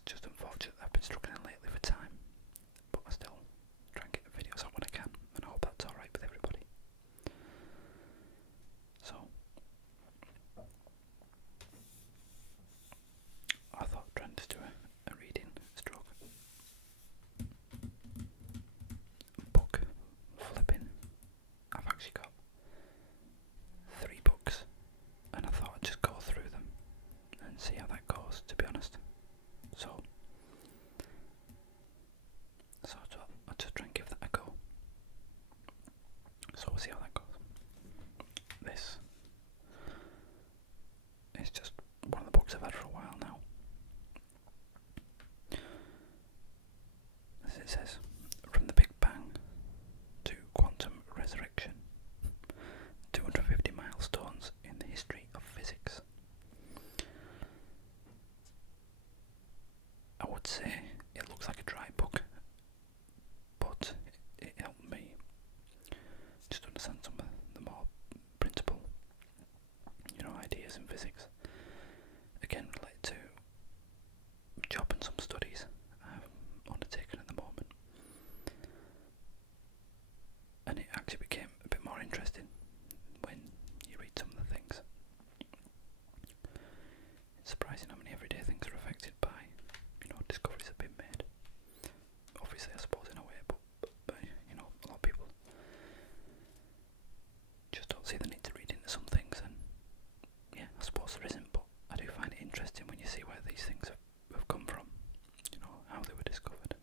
It's just unfortunate that I've been struggling lately for time, but I still try and get the videos out when I can, and I hope that's alright with everybody. So, I thought I'd try and just do a reading stroke book flipping. I've actually got 3 books, and I thought I'd just go through them and see how that goes, to be honest. So I'll just try and give that a go. So we'll see how that goes. This is just one of the books I've had for a while now. As it says, from the Big Bang to quantum resurrection, 250 milestones in the history of physics. I would say it looks like a dry book, but it helped me just understand some of the more principal, ideas in physics. Again, related to job and some studies I've undertaken at the moment. And it actually became a bit more interesting when you read some of the things. It's surprising how many everyday things are affected by, discoveries that have been made. Obviously, I suppose in a way, but a lot of people just don't see the need to read into some things, and yeah, I suppose there isn't, but I do find it interesting when you see where these things have come from, how they were discovered,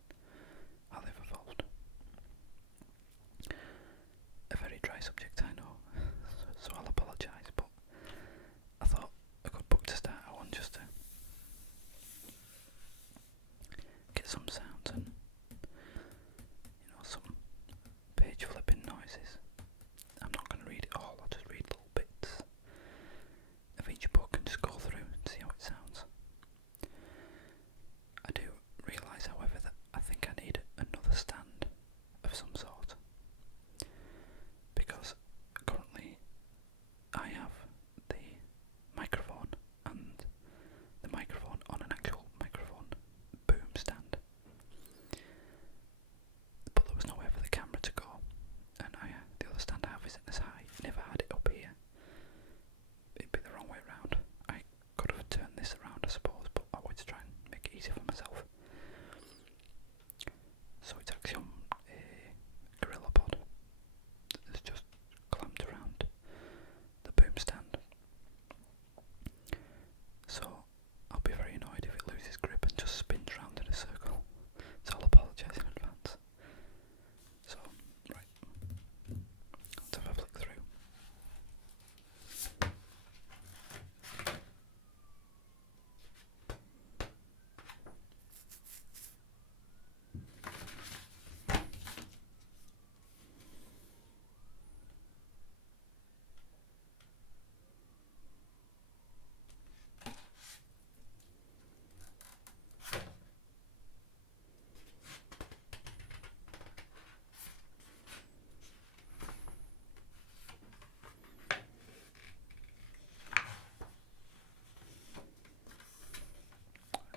how they've evolved. A very dry subject, I know, so I'll apologise, but I thought a good book to start on, just to get some sounds and some page flipping noises. I'm not going to read it all, I'll just read little bits of each book and just go through and see how it sounds. I do realise, however, that I think I need another stand of some sort, because currently I have the microphone and the microphone on an actual microphone boom stand, but there was nowhere for the camera to go, and the other stand I have isn't as high. Never had it up here. It'd be the wrong way round. I could have turned this around, I suppose, but I wanted to try and make it easier for myself. So it's actually on a gorilla pod. It's just clamped around the boom stand. So I'll be very annoyed if it loses grip and just spins round in a circle. So I'll apologise in advance. So, right, let's have a flick through.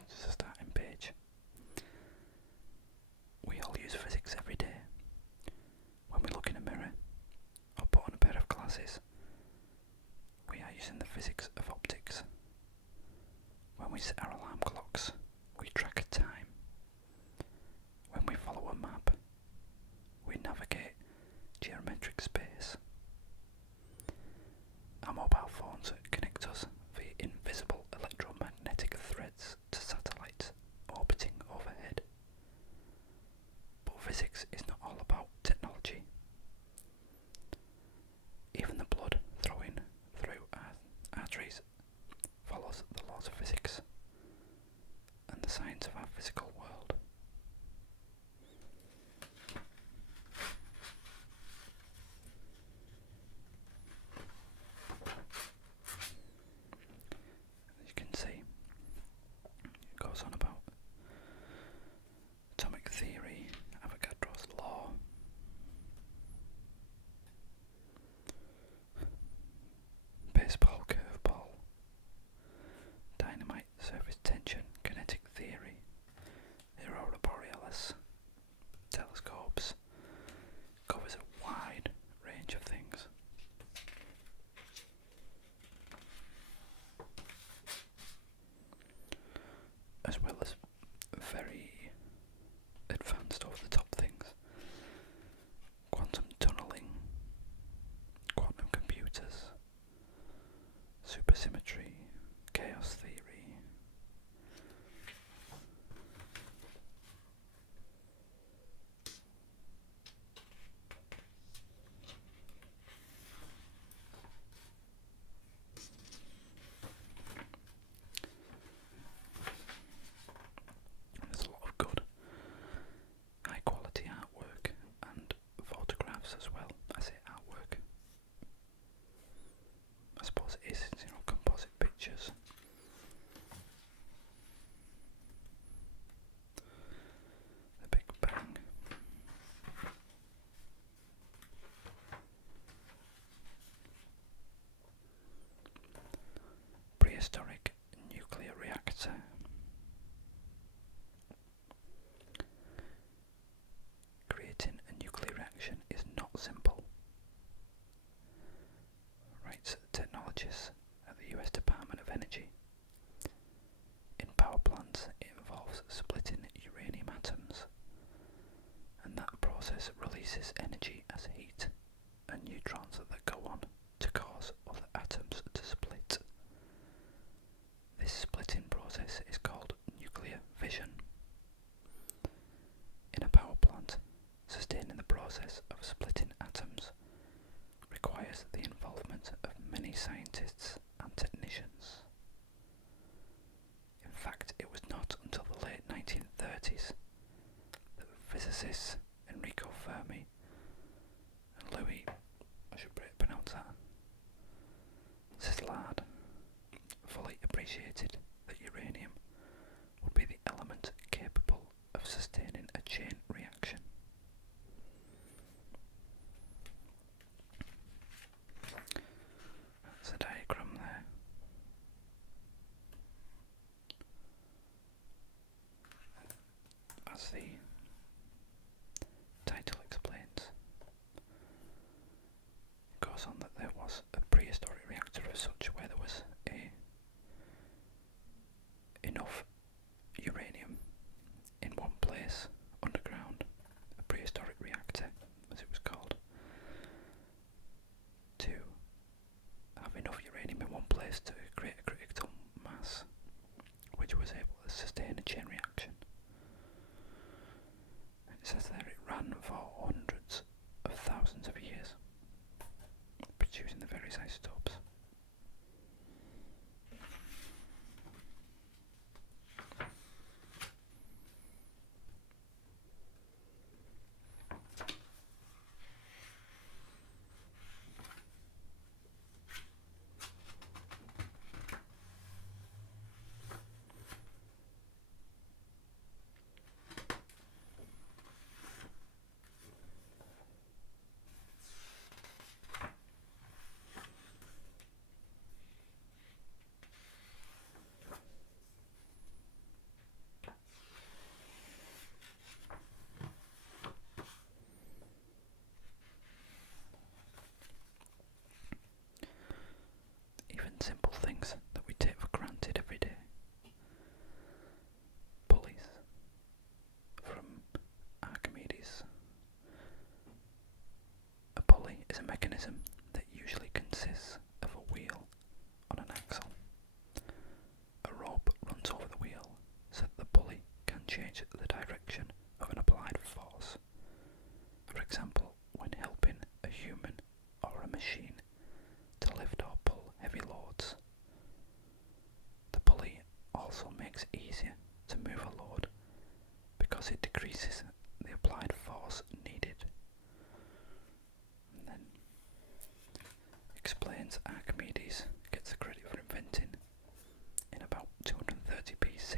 This is a starting page. We all use physics every day. When we look in a mirror or put on a pair of glasses, we are using the physics of optics. When we set our alarm clocks, we track time. When we follow a map, we navigate geometric space. Our mobile phones connect us via invisible electromagnetic threads to satellites orbiting overhead. But physics is not all about technology. Even the blood flowing through our arteries follows the laws of physics and the science of our physical world. As you can see, it goes on about atomic theory, Avogadro's law, baseball curveball, dynamite, surface tension, kinetic theory, force theory. There's a lot of good, high quality artwork and photographs as well. I say artwork. I suppose it is, composite pictures. The Big Bang. Prehistoric nuclear reactor. Creating a nuclear reaction is not simple, writes technologists at the US Department of Energy. In power plants, it involves splitting uranium atoms, and that process releases energy as heat and neutrons that go on to cause other atoms to split. This splitting process is called nuclear fission. In a power plant, sustaining the process of splitting atoms requires the involvement of many scientists and technicians. In fact, it was not until the late 1930s that physicists Enrico Fermi and Louis, I should pronounce that, Szilard, fully appreciated that uranium would be the element capable of sustaining a chain reaction. That's a diagram there. As the title explains, it goes on that there was a prehistoric reactor of such where there was enough uranium in one place underground, a prehistoric reactor as it was called, to have enough uranium in one place to create a critical mass which was able to sustain a chain reaction. It says there it ran for hundreds of thousands of years, producing the various isotopes. Simple things that we take for granted every day. Pulleys from Archimedes. A pulley is a mechanism that usually consists of a wheel on an axle. A rope runs over the wheel so that the pulley can change the direction of an applied force. For example, when helping a human or a machine to lift or pull heavy loads. The pulley also makes it easier to move a load because it decreases the applied force needed. And then explains Archimedes gets the credit for inventing in about 230 BC.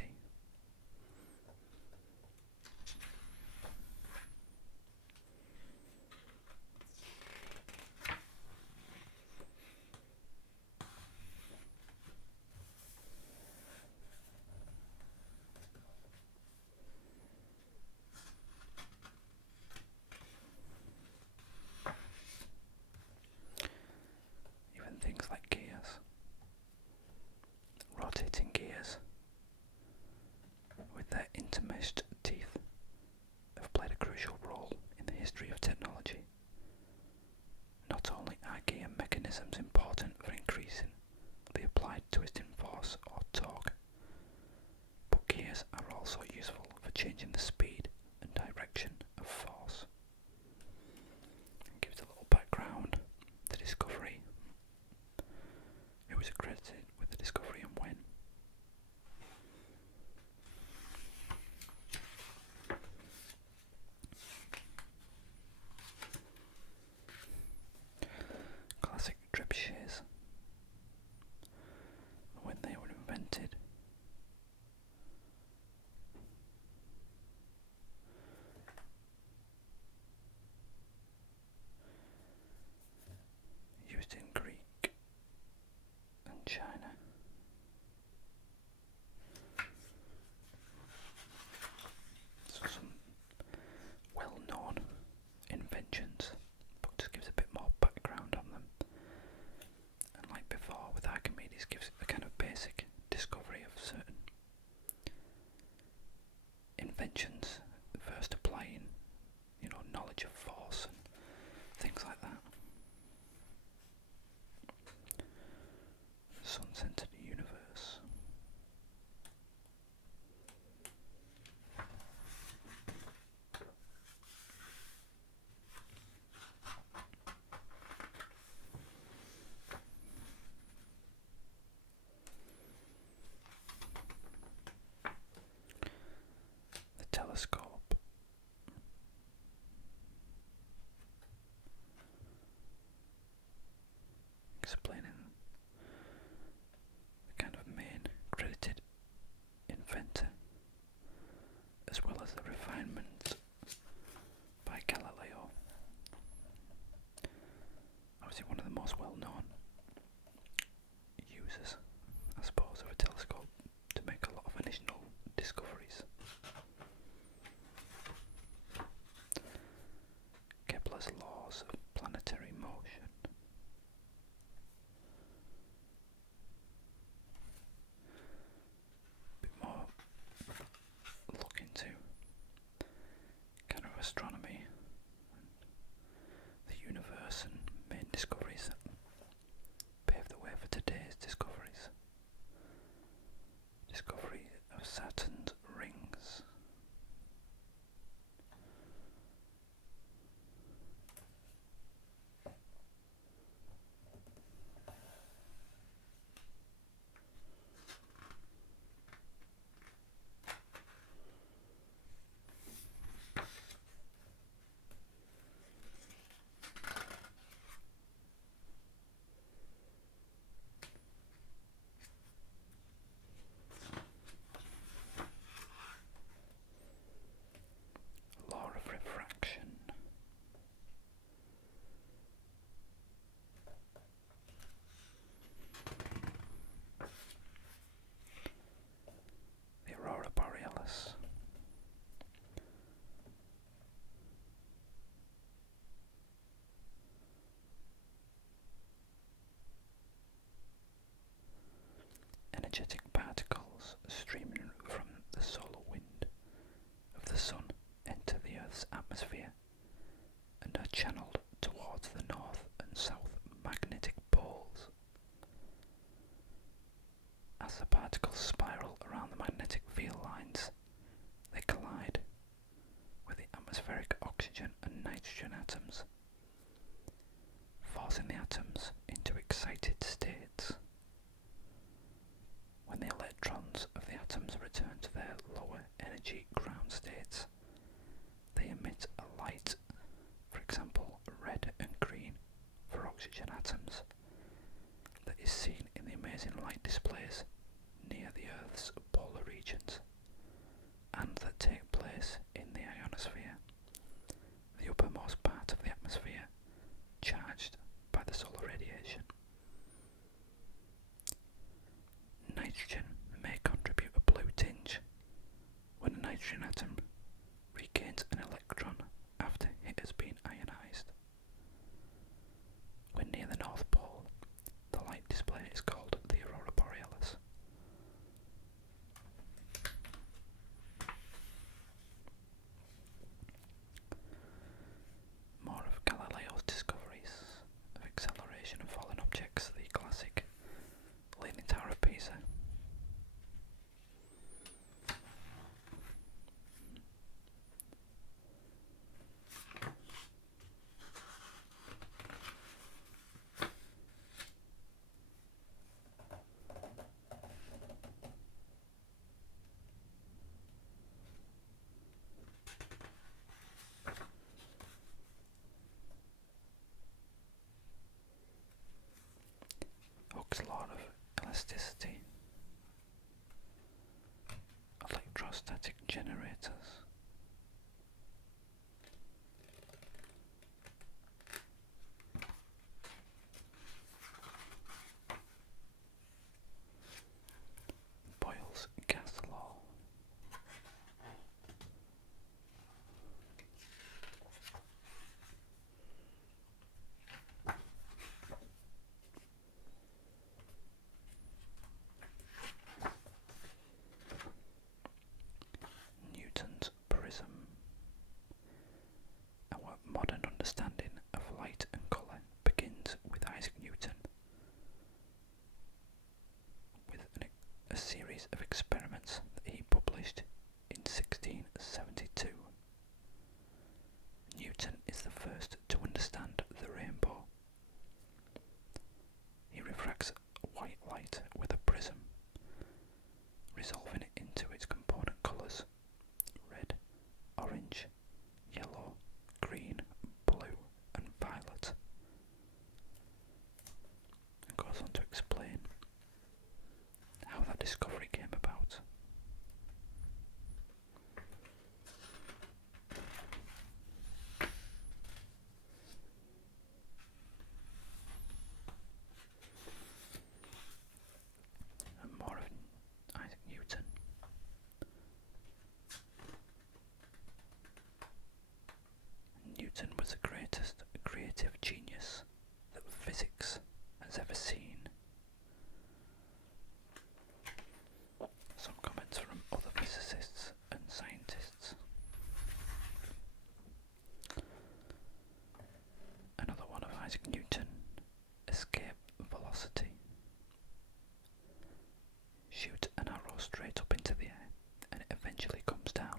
Things like gears. as well as the refinement by Galileo. Obviously one of the most well-known users, I suppose, of a telescope to make a lot of additional discoveries. Kepler's laws of planetary motion. A bit more look into kind of astronomy and the universe and main discoveries that paved the way for today's discoveries. Discovery of Saturn's rings. Law of refraction. The aurora borealis. Energetic particles streaming from the solar wind of the sun enter the Earth's atmosphere and are channeled towards the north and south magnetic poles. As the particles spiral around the magnetic field lines, they collide with the atmospheric oxygen and nitrogen atoms, forcing the atoms into excited states. When the electrons of the atoms return to their lower energy ground states, they emit a light, for example red and green for oxygen atoms, that is seen in the amazing light displays near the Earth's polar regions, and that take place in the ionosphere, the uppermost part of the atmosphere, charged by the solar radiation. Nitrogen may contribute a blue tinge when a nitrogen atom regains an electron after it has been ionized. When near the North Pole, the light display is called the aurora borealis. More of Galileo's discoveries of acceleration of falling objects, the classic Leaning Tower of Pisa. Hooke's law of elasticity. Electrostatic generators. Boyle's gas law. straight up into the air, and it eventually comes down.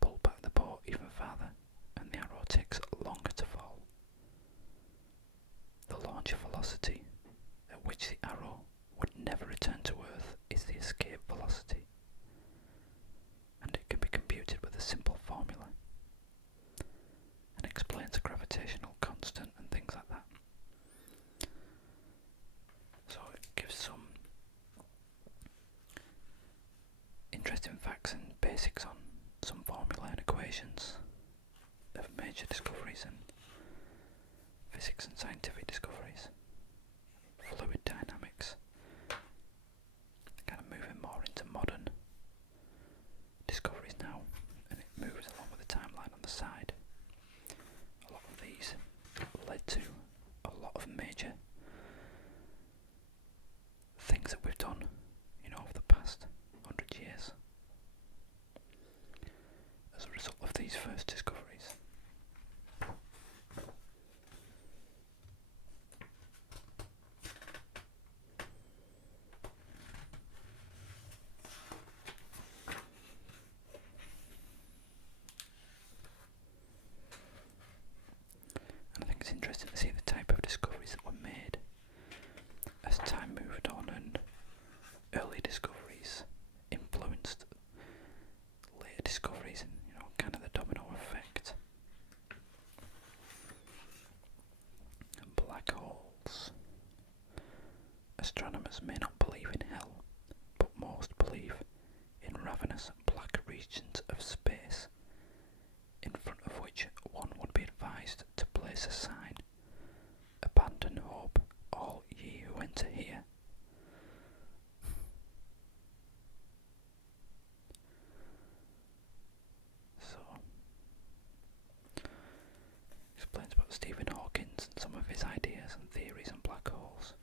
Pull back the bow even farther, and the arrow takes longer to fall. The launch velocity at which the arrow would never return to Earth is the escape velocity, and it can be computed with a simple formula, and explains a gravitational constant and things like that. So it gives some interesting facts and basics on some formula and equations of major discoveries and physics and scientific discoveries. Fluid dynamics, kind of moving more into modern discoveries now, and it moves along with the timeline on the side. A lot of these led to a lot of major things that we've done, over the past 100 years as a result of these first discoveries. And I think it's interesting to see the type of discoveries that were made as time moved on, and early discoveries influenced later discoveries, and kind of the domino effect. And black holes. Astronomers may not believe in hell, but most believe in ravenous black regions of space, in front of which one would be advised to place a sign, "Abandon hope, all ye who enter here." So, explains about Stephen Hawking and some of his ideas and theories on black holes.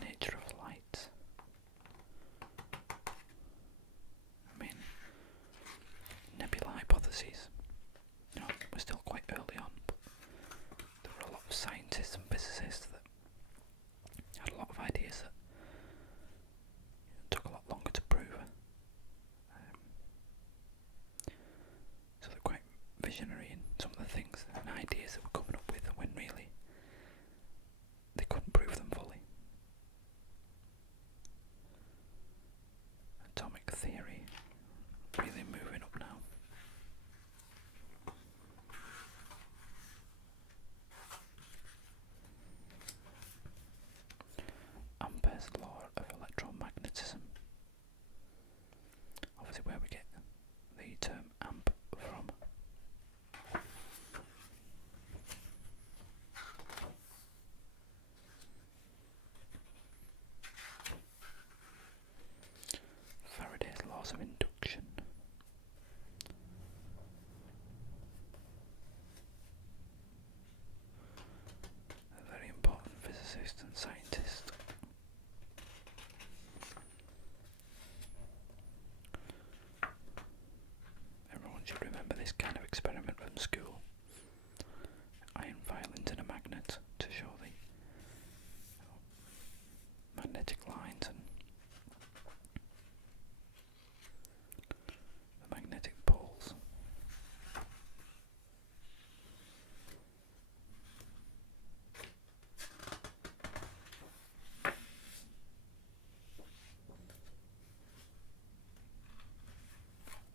Nature of light. I mean, nebula hypotheses. We're still quite early on, but there were a lot of scientists and physicists that had a lot of ideas that took a lot longer to prove. So they're quite visionary in some of the things and ideas that we're coming up with, when really they couldn't prove them fully. Atomic theory really moving up now. Ampere's law of electromagnetism. Obviously where we get the term amp from. Faraday's laws of induction. A very important physicist and scientist. Everyone should remember this kind of experiment from school. Iron filings in a magnet to show the magnetic lines and the magnetic poles.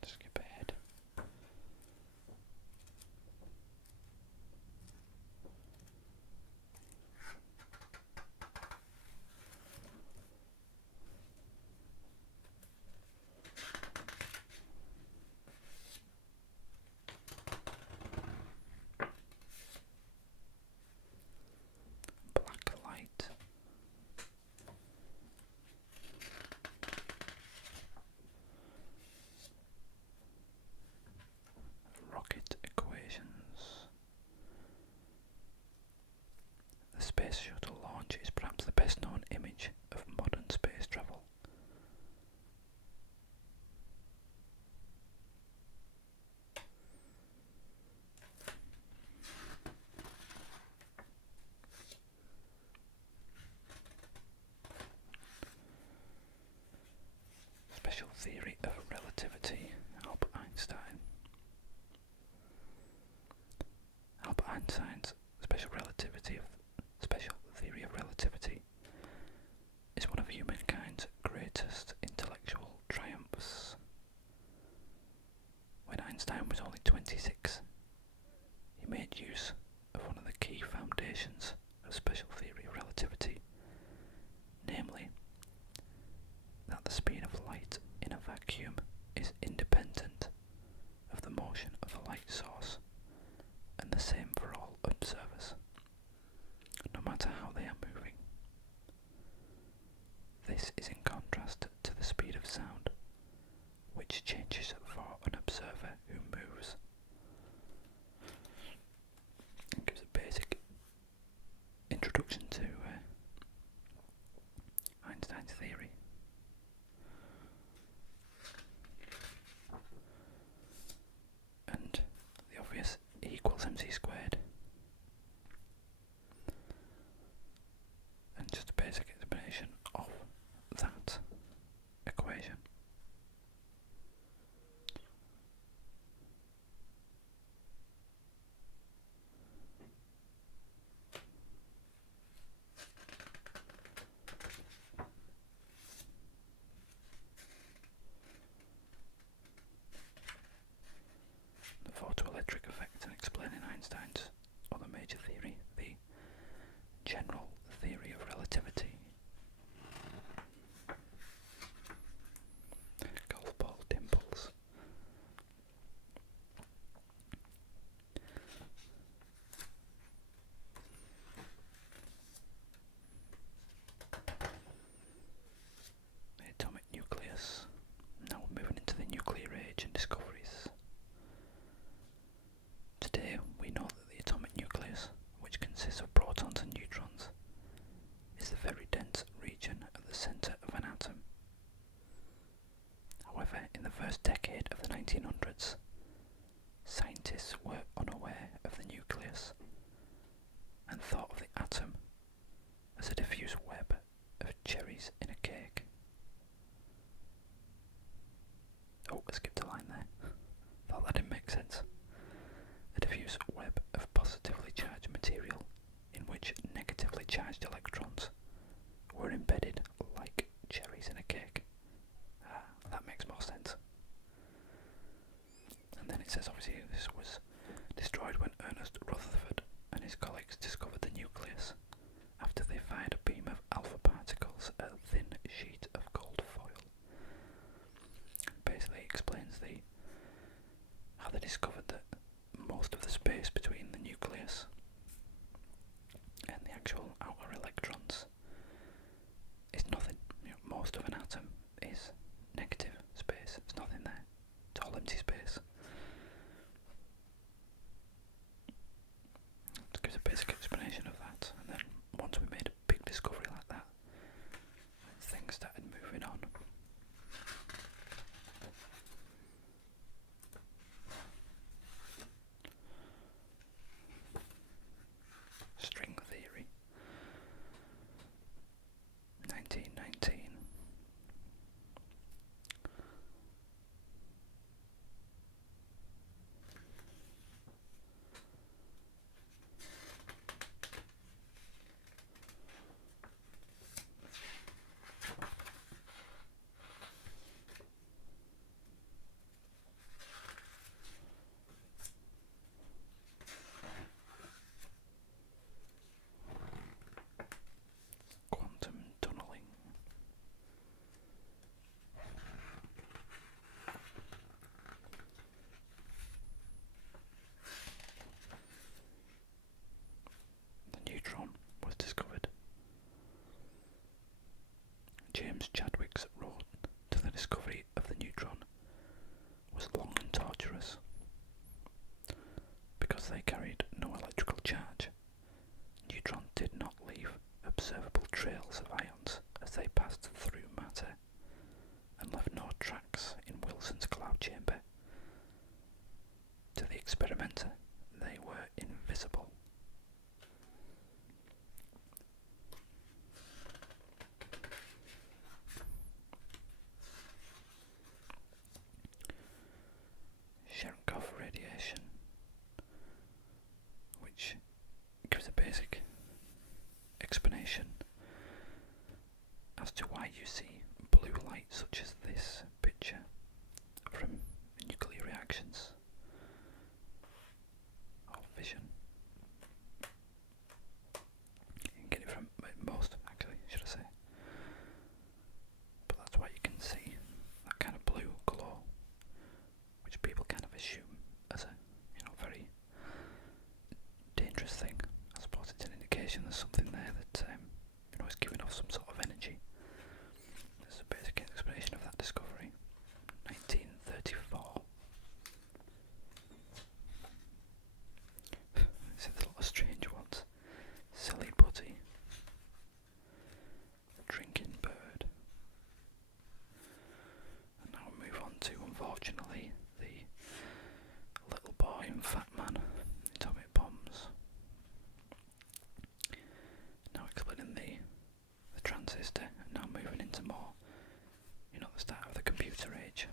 Skip ahead. Space Shuttle launch is perhaps the best known image of modern space travel. Special theory of relativity, Albert Einstein. Albert Einstein's special theory of relativity is one of humankind's greatest intellectual triumphs. When Einstein was only 26, he made use of one of the key foundations of special theory of relativity, namely that the speed of light in a vacuum is independent of the motion of the light source, and the same for all observers, no matter how they are moving. This is in contrast to the speed of sound, which changes for an observer who moves. It gives a basic introduction to Einstein's theory. And the obvious E equals mc squared. And just a basic explanation of that equation. The photoelectric effect and explaining Einstein's other major theory, the general theory of relativity. Golf ball dimples. The atomic nucleus. Now we're moving into the nuclear age and discoveries. Today we know that the atomic nucleus, which consists of protons and neutrons, is the very dense region at the centre of an atom. However, in the first decade of the 1900s, scientists were unaware of the nucleus and thought of the atom as a diffuse web of cherries in a cake. Oh, I skipped a line there. Thought that didn't make sense. A diffuse web of positively charged material in which negatively charged electrons were embedded like cherries in a cake. That makes more sense. And then it says obviously this was destroyed when Ernest Rutherford and his colleagues discovered the nucleus after they fired a beam of alpha particles at a thin sheet of gold foil. Basically explains how they discovered that most of the space between the nucleus and the actual outer electrons is nothing. Most of an atom is negative space. There's nothing there. It's all empty space. It gives a basic explanation of that, and then once we made a big discovery like that, things started moving on. String theory. 1919. Quantum tunneling. The neutron was discovered. James Chadwick's road to the discovery of the neutron was long and tortuous. Because they carried no electrical charge, neutrons did not leave trails of ions as they passed through matter and left no tracks in Wilson's cloud chamber. To the experimenter, they were invisible. Cherenkov radiation, which gives a basic explanation as to why you see blue light such as this picture from nuclear reactions or fission. You can get it from most, actually, should I say. But that's why you can see that kind of blue glow, which people kind of assume as a, very dangerous thing. I suppose it's an indication there's something there that, is giving off some sort of energy. This is a basic explanation of that discovery. 1934. There's a lot of strange ones. Silly putty. Drinking bird. And now we move on to, unfortunately, the little boy and fat man atomic bombs. Now explaining the transistor, and now moving into more, the start of the computer age.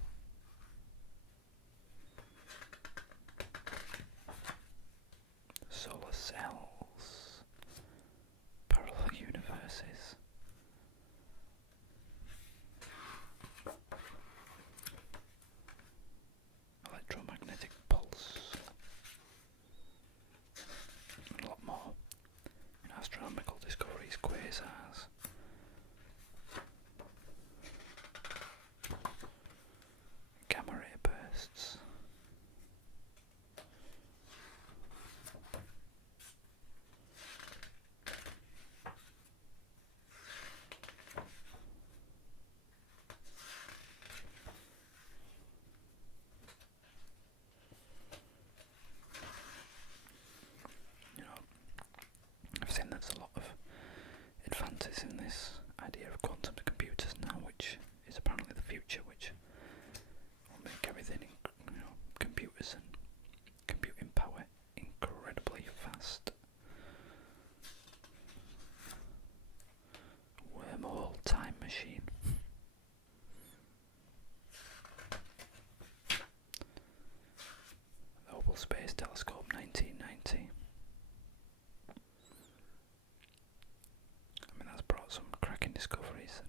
Solar cells, parallel universes. Electromagnetic pulse. And a lot more. Astronomical discoveries, quasars. Gamma ray bursts. I've seen there's a lot of advances in this idea of quantum computers now, which is apparently the future, which will make everything, computers and computing power incredibly fast. Wormhole time machine. The Hubble Space Telescope, 1990. That's brought some cracking discoveries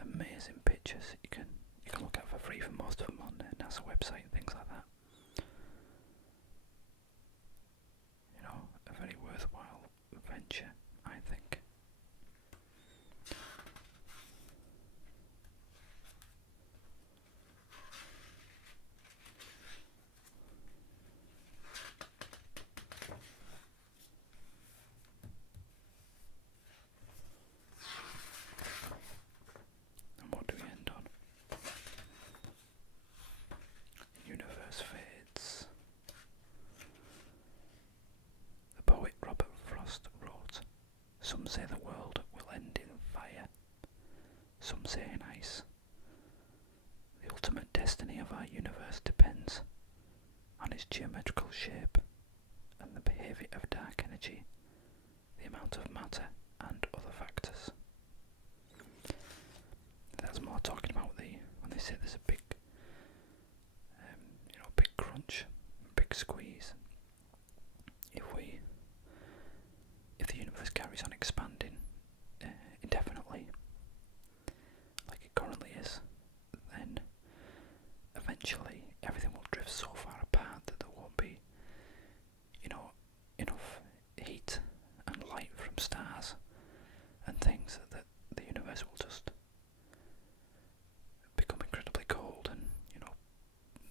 and amazing pictures. You can look at for free for most of them on the NASA website and things like that. A very worthwhile venture, I think. And what do we end on? Universe fades. The poet Robert Frost wrote, "Some say the world will end in fire, some say in ice. The ultimate destiny of our universe depends on its geometrical shape and the behaviour of dark energy, the amount of matter and other factors." That's more talking about when they say there's a big, big crunch, big squeeze. If the universe carries on expanding indefinitely, like it currently is, then eventually everything will drift so far apart that there won't be, enough heat and light from stars and things that the universe will just become incredibly cold, and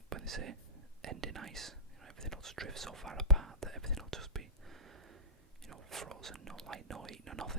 when they say end in ice, everything will just drift so far apart that everything will just be frozen, no light, no heat, no nothing.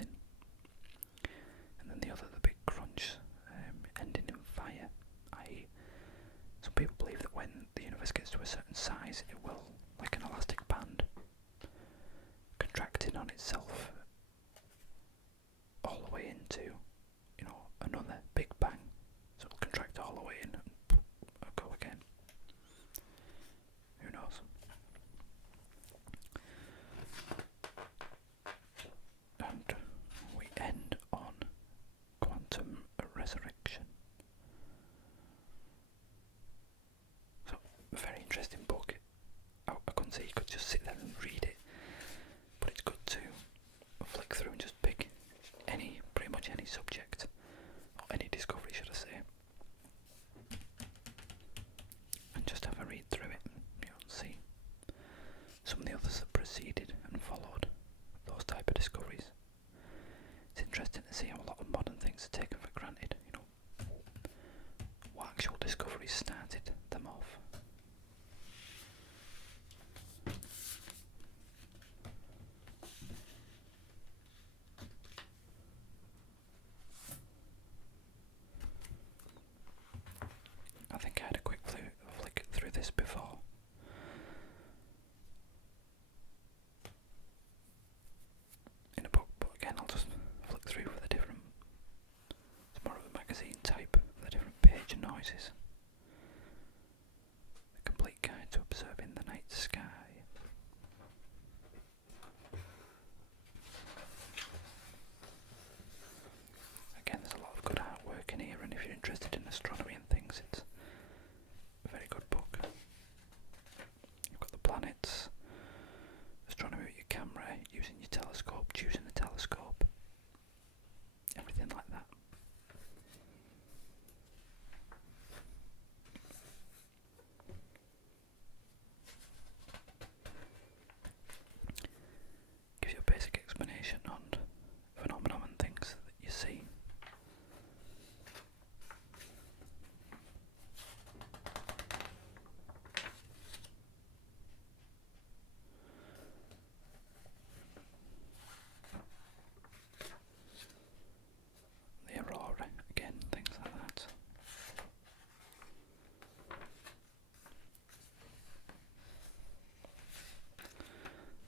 discoveries. It's interesting to see how a lot of modern things are taken for granted. What actual discoveries started them off. I think I had a quick flick through this before. In a book, but again I'll just flick through for the different, it's more of a magazine type, the different page noises. A complete guide to observing the night sky. Again, there's a lot of good artwork in here, and if you're interested in astronomy and things, it's a very good book. You've got the planets, astronomy with your camera, using your telescope, choosing the telescope, everything like that. Gives you a basic explanation on phenomena and things that you see. The aurora, again, things like that.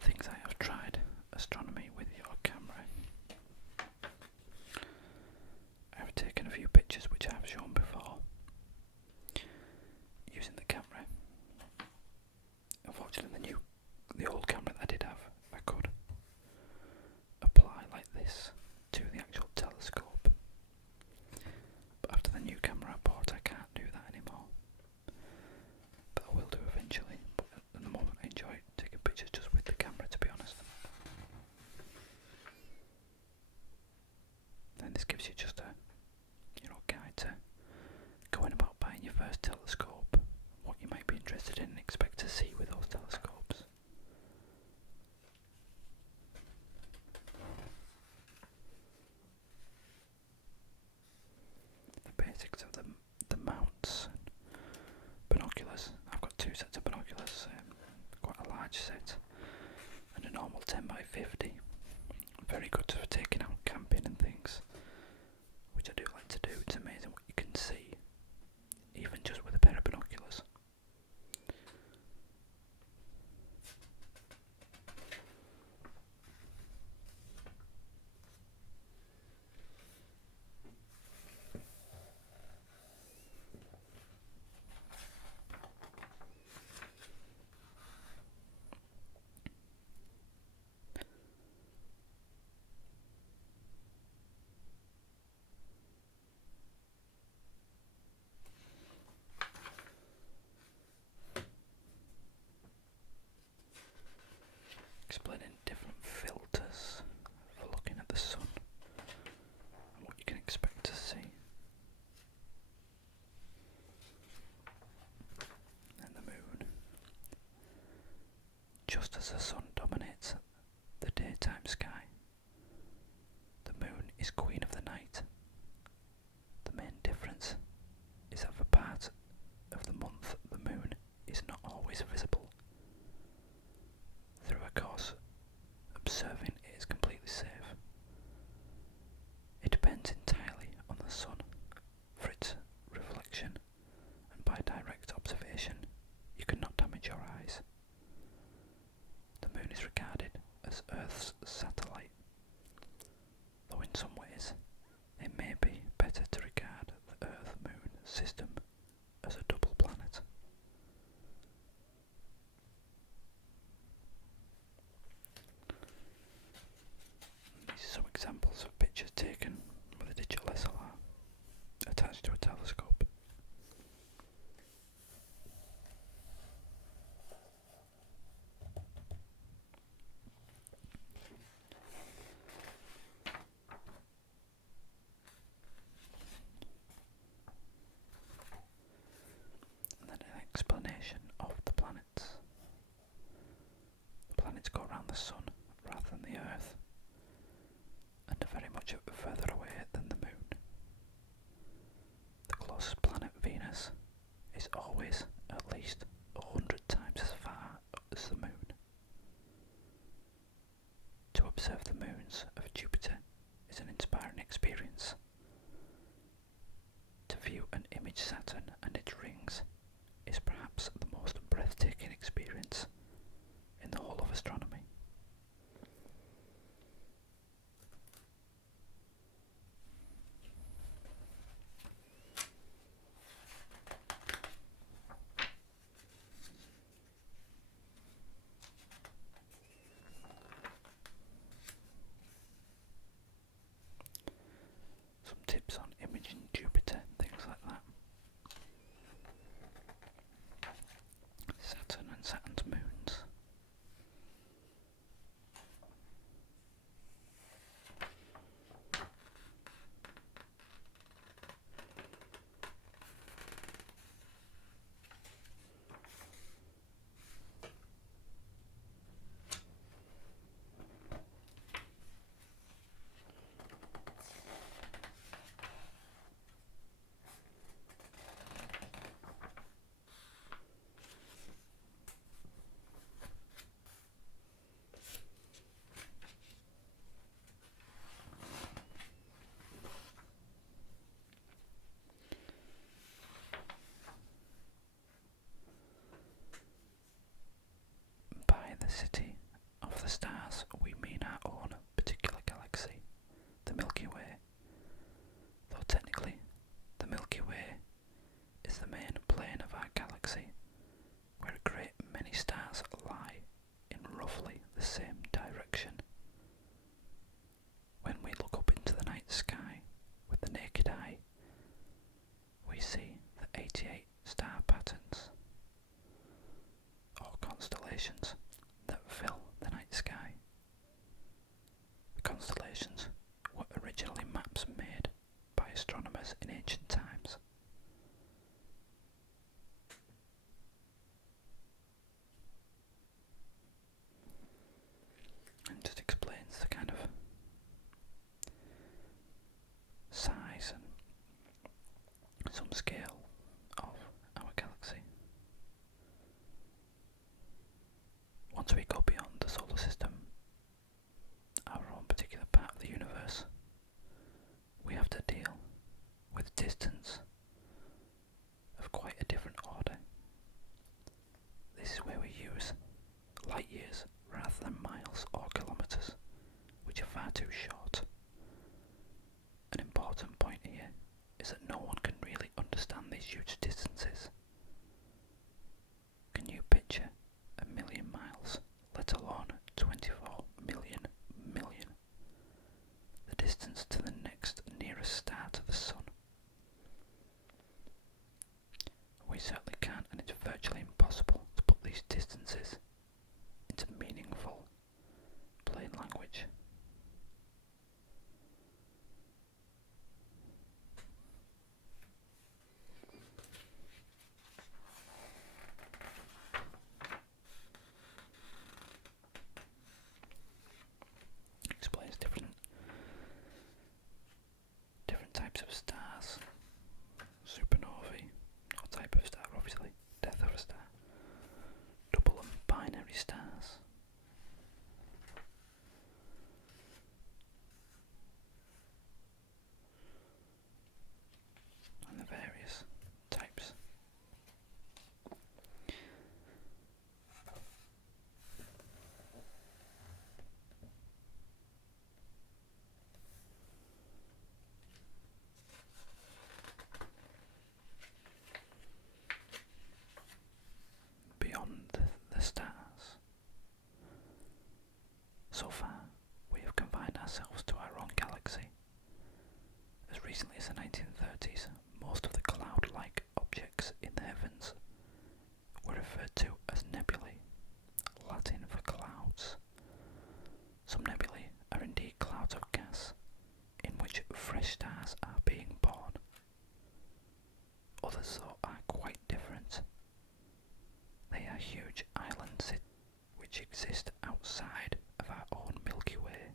Things I have tried astronomy with your camera. I have taken a few pictures which I have shown before using the camera. Unfortunately, the old camera that I did have, I could apply like this to the actual telescope. But after the new camera I bought, I can't do that anymore. But I will do eventually. But at the moment, I enjoy taking pictures just with the camera, to be honest. And this gives you just a, guide to going about buying your first telescope, what you might be interested in and expect to see with those telescopes. The basics of the mounts and binoculars. I've got two sets of binoculars, quite a large set and a normal 10x50. Very good for taking out camping and things, which I do like to do. It's amazing what you can see, even just with a pair of binoculars. Explaining different filters for looking at the sun and what you can expect to see. And the moon. Just as the sun dominates the daytime sky, the moon is queen of the night. The main difference is that for part of the month the moon is not always visible. Through a course, observing it is completely safe. It depends entirely on the sun for its reflection, and by direct observation you cannot damage your eyes. The moon is regarded as Earth's satellite, though in some ways it may be better to regard the Earth-Moon system as a double planet. These are some examples of pictures taken with a digital SLR attached to a telescope. And then an explanation of the planets. The planets go around the sun rather than the Earth. much further away than the Moon. The closest planet, Venus, is always at least 100 times as far as the Moon. To observe the moons of Jupiter is an inspiring experience. To view and image Saturn and its rings is perhaps the most breathtaking experience in the whole of astronomy. Some tips on imaging Jupiter, things like that. Saturn and Saturn's moons. By the city of the stars, we mean our own particular galaxy, the Milky Way. Though technically, the Milky Way is the main plane of our galaxy, where a great many stars lie in roughly the same direction. When we look up into the night sky with the naked eye, we see the 88 star patterns, or constellations, that fill the night sky. The constellations were originally maps made by astronomers in ancient times. And just explains the kind of size and some scale of our galaxy. Once we go beyond the solar system, our own particular part of the universe, we have to deal with distance of quite a different order. This is where we use light years rather than miles or kilometres, which are far too short. An important point here is that no one can really understand these huge distances. Can you picture 1,000,000 miles, let alone 24 million million? The distance to the next nearest star to the Sun. We certainly can't, and it's virtually impossible to put these distances into meaningful, plain language. Explains different types of stars, supernovae, or type of star, obviously, death of a star, double and binary stars. And the various types. Beyond the stars. So far, we have confined ourselves to our own galaxy. As recently as the 1930s, most of the cloud-like objects in the heavens were referred to as nebulae, Latin for clouds. Some nebulae are indeed clouds of gas, in which fresh stars are being born. Others, though, are quite different. They are huge islands which exist outside of our own Milky Way.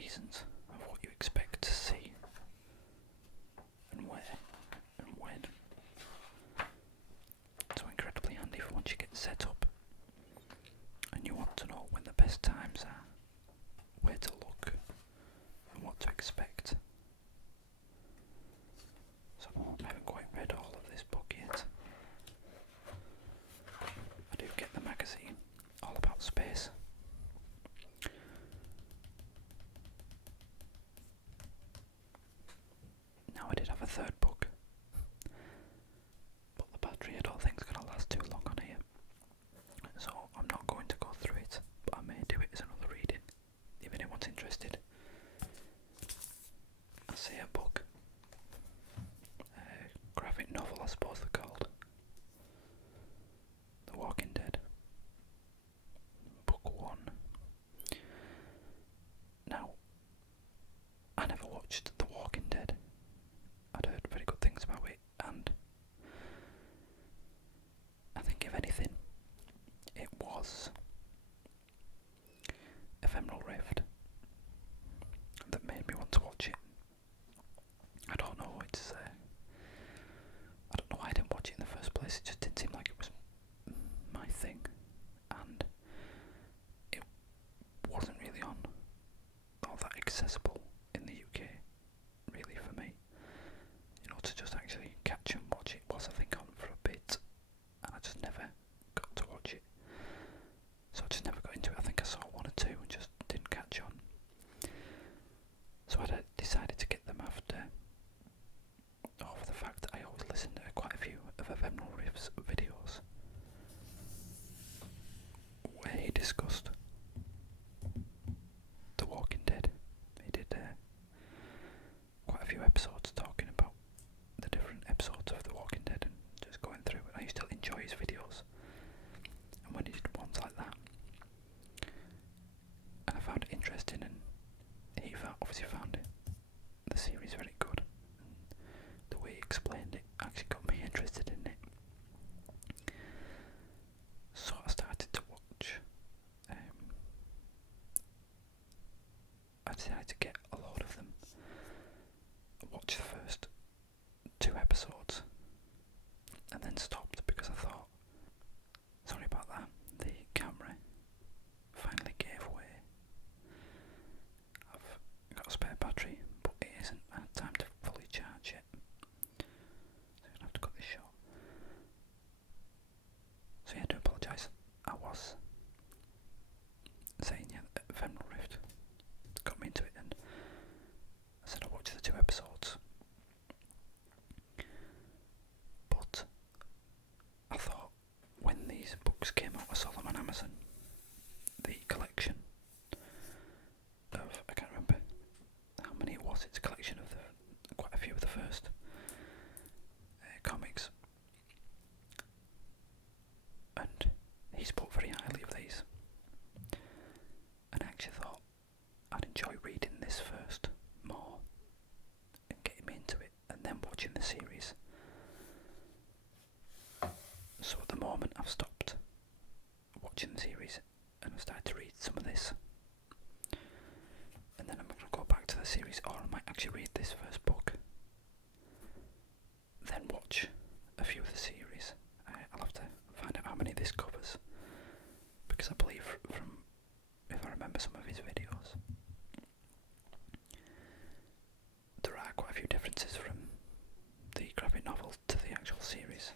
seasons of what you expect to see and where and when. So incredibly handy for once you get set up and you want to know when the best times are, where to look and what to expect. So I haven't quite read all of this book yet. I do get the magazine all about space. Now I did have a third book, but the battery I don't think is going to last too long on here, so I'm not going to go through it, but I may do it as another reading if anyone's interested. I say a book, a graphic novel I suppose they're called, The Walking Dead, book 1. Now, I never watched The Walking Dead. I'd heard very good things about it, and I think if anything, it was Ephemeral Rift that made me want to watch it. I don't know, I don't know why I didn't watch it in the first place. It just didn't seem like it was my thing, and it wasn't really on all that accessible in the UK, really, for me. You know, to just actually catch and watch it was, I think, on for a bit, and I just never got to watch it. So I just never got into it. I think I saw 1 or 2 and just didn't catch on. So I decided to get them after, over the fact that I always listen to quite a few of Ephemeral Rift's videos where he discussed The Walking Dead. He did quite a few episodes talking about the different episodes of The Walking Dead and just going through it. I used to enjoy his videos, and when he did ones like that, and I found it interesting, and he obviously found the series very good, and the way he explained it actually got me interested in it. So I started to watch. I decided to get a load of them, watch the first 2 episodes, and then stopped because I thought, sorry about that, the camera finally gave way. I've got a spare battery, but it isn't had time to fully charge it, so I'm going to have to cut this short. So yeah, I do apologise. I was saying, yeah, that Ephemeral Rift got me into it, and I said I watched the 2 episodes, but I thought when these books came out, I saw them on Amazon, the collection of, I can't remember how many it was, it's a collection of quite a few of the first comics, and he spoke very highly of these, and I actually thought I'd enjoy reading this first more and getting me into it, and then watching the series. So at the moment I've stopped watching the series and I've started to read some of this, and then I'm going to go back to the series, or I might actually read this first book, then watch a few of the series. I'll have to find out how many this covers, because I believe from, if I remember some of his videos, there are quite a few differences from the graphic novel to the actual series.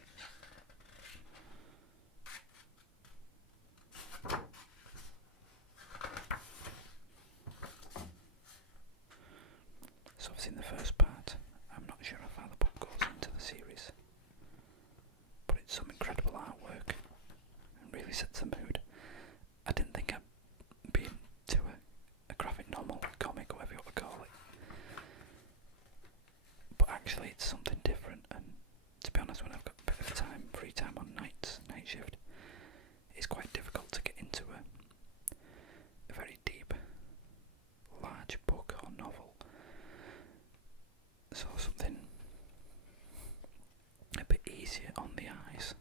So I've seen the first part. I'm not sure how the book goes into the series, but it's some incredible artwork and really sets the mood. I didn't think I'd be into a graphic novel, comic, whatever you want to call it, but actually it's something different, and to be honest, when I've got a bit of time, free time on night shift, it's quite difficult to get into a very deep, large book or novel. So something a bit easier on the eyes,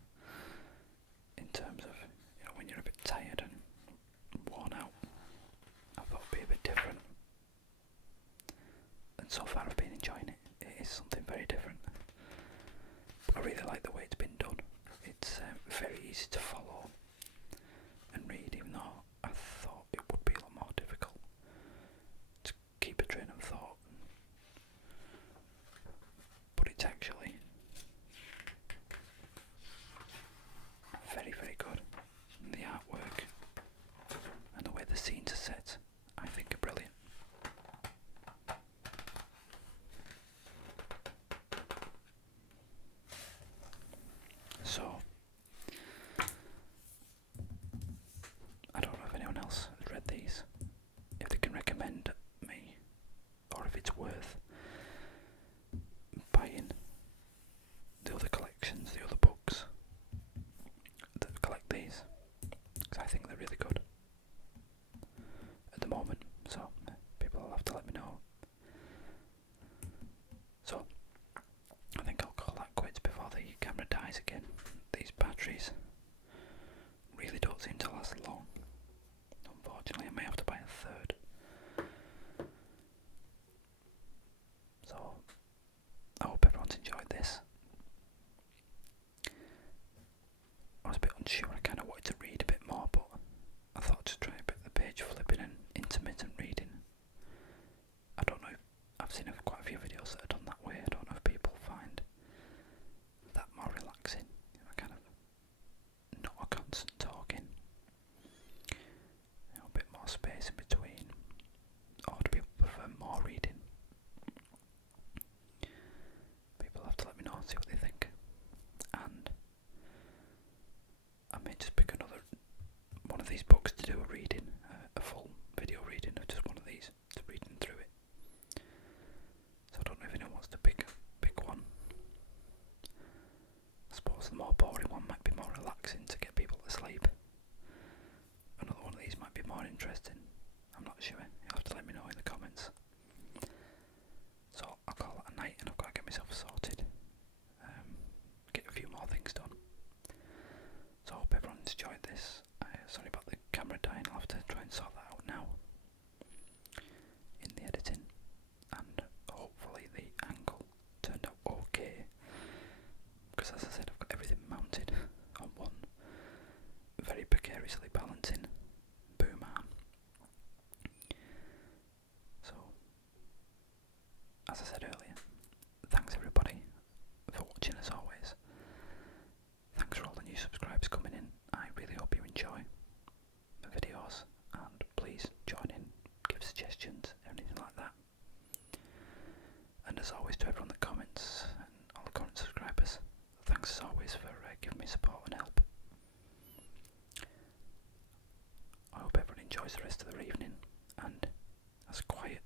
in terms of, you know, when you're a bit tired and worn out, I thought it'd be a bit different. easy to follow and read, even though I thought it would be a lot more difficult to keep a train of thought. But it's actually very, very good. And the artwork and the way the scenes are set, I think, are brilliant. So, I don't know if anyone else has read these, if they can recommend me, or if it's worth buying the other collections, the other books that collect these, because I think they're really good at the moment, so people will have to let me know. So, I think I'll call that quits before the camera dies again. These batteries really don't seem to last long. Unfortunately, I may have to buy a third. So, I hope everyone's enjoyed this. I was a bit unsure, I kind of wanted to read a bit more, but I thought I'd just try a bit of the page flipping and intermittent reading. I don't know if I've seen quite a few videos that are done that way. I don't know if people find that more relaxing, kind of not a constant talking, a bit more space in between, or do people prefer more reading? People have to let me know and see what they think. And I may just pick another one of these books to do a reading, a full video reading of just one of these, to reading through it. So I don't know if anyone wants to pick one. I suppose the more boring one might be more relaxing to get people to sleep. Another one of these might be more interesting. I'm not sure. You'll have to let me know in the comments. So I'll call it a night, and I've got to get myself sorted. Get a few more things done. So I hope everyone's enjoyed this. Sorry about the camera dying. I'll have to try and sort that out now in the editing, and hopefully the angle turned out okay, because as I said, I've got everything mounted on one very precariously balancing boom arm. So, as I said earlier, thanks everybody for watching as always. Thanks for all the new subscribers coming in. I really hope you enjoy the videos, and please join in, give suggestions, anything like that. And as always, to everyone that comments and all the current subscribers, thanks as always for giving me support and help. I hope everyone enjoys the rest of their evening and has a quiet